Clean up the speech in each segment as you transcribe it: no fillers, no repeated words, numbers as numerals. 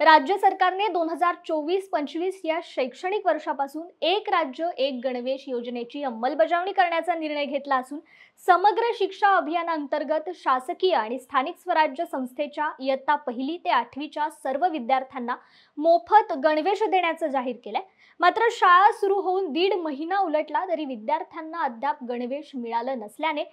राज्य सरकारने 2024-25 या शैक्षणिक वर्षापासून एक राज्य एक गणवेश योजनेची अंमलबजावणी करण्याचा निर्णय घेतला असून समग्र शिक्षा अभियानांतर्गत शासकीय आणि स्थानिक स्वराज्य संस्थेच्या इयत्ता 1ली ते 8वीच्या सर्व विद्यार्थ्यांना मोफत गणवेश देण्याचं जाहीर केलंय। मात्र शाळा सुरू होऊन 1.5 महिना उलटला तरी विद्यार्थ्यांना अद्याप गणवेश मिळालं नसल्याने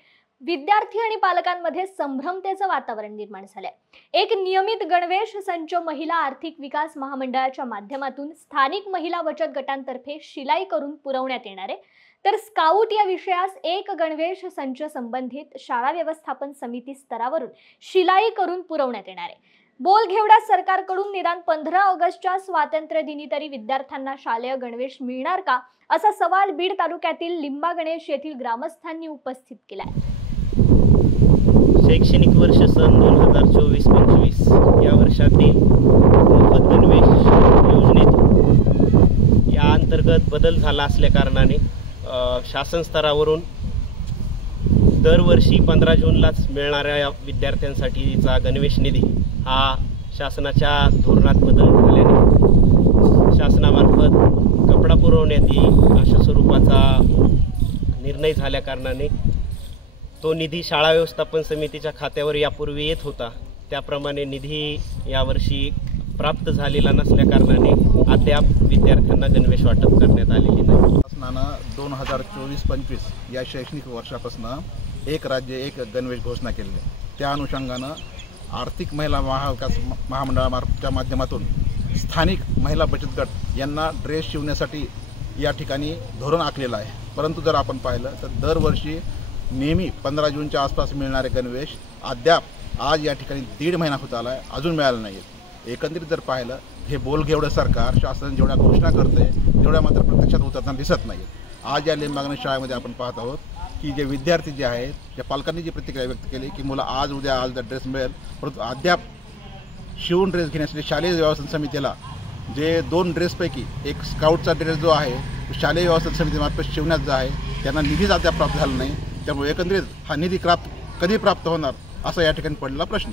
विद्यार्थी आणि पालकांमध्ये संभ्रमतेचं वातावरण निर्माण झालंय। एक नियमित गणवेश संच महिला आर्थिक विकास महामंडळाच्या माध्यमातून स्थानिक महिला बचत गटांतर्फे शिलाई करून पुरवण्यात येणार आहे, तर स्काउट या विषयास एक गणवेश संच संबंधित शाळा व्यवस्थापन समिती स्तरावरून शिलाई करून पुरवण्यात येणार आहे। बोलघेवडा सरकारकडून निदान 15 ऑगस्टच्या स्वातंत्र्य दिनी तरी विद्यार्थ्यांना शालेय गणवेश मिळणार का, असा सवाल बीड तालुक्यातील लिंबा गणेश येथील ग्रामस्थांनी उपस्थित केलाय। शैक्षणिक वर्ष सन 2024-25 या वर्षातील मोफत गणवेश योजनेत या अंतर्गत बदल झाला असल्या कारणाने शासन स्तरावरून दरवर्षी 15 जूनलाच मिळणाऱ्या विद्यार्थ्यांसाठीचा गणवेश निधी हा शासनाच्या धोरणात बदल झाल्याने शासनामार्फत कपडा पुरवण्यात येईल अशा स्वरूपाचा निर्णय झाल्या कारणाने तो निधी शाळा व्यवस्थापन समितीच्या खात्यावर यापूर्वी येत होता, त्याप्रमाणे निधी यावर्षी प्राप्त झालेला नसल्या कारणाने अद्याप विद्यार्थ्यांना गणवेश वाटप करण्यात आलेले नाही। शासनानं 2024-25 या शैक्षणिक वर्षापासून एक राज्य एक गणवेश घोषणा केली आहे। त्या अनुषंगानं आर्थिक महिला महाविकास महामंडळाच्या माध्यमातून स्थानिक महिला बचत गट यांना ड्रेस शिवण्यासाठी या ठिकाणी धोरण आखलेलं आहे। परंतु जर आपण पाहिलं तर दरवर्षी नेहमी 15 जूनच्या आसपास मिळणारे गणवेश अद्याप आज या ठिकाणी 1.5 महिना होत आला आहे, अजून मिळालं नाही। एकंदरीत जर पाहिलं हे बोलघेवडं सरकार शासन जेवढ्या घोषणा करते तेवढ्या मात्र प्रत्यक्षात उतरताना दिसत नाही। आज या लिंबा गणेश शाळेमध्ये आपण पाहत आहोत की जे विद्यार्थी जे आहेत त्या पालकांनी जी प्रतिक्रिया व्यक्त केली की मुलं आज उद्या ड्रेस मिळेल, परंतु अद्याप शिवून ड्रेस घेण्यासाठी शालेय व्यवस्थापन समितीला जे 2 ड्रेसपैकी एक स्काउटचा ड्रेस जो आहे तो शालेय व्यवस्थापन समितीमार्फत शिवण्यात जो आहे त्यांना निधीच अद्याप प्राप्त झाला नाही। त्यामुळे एकंदरीत हा निधी कधी प्राप्त होणार असा या ठिकाणी पडलेला प्रश्न आहे।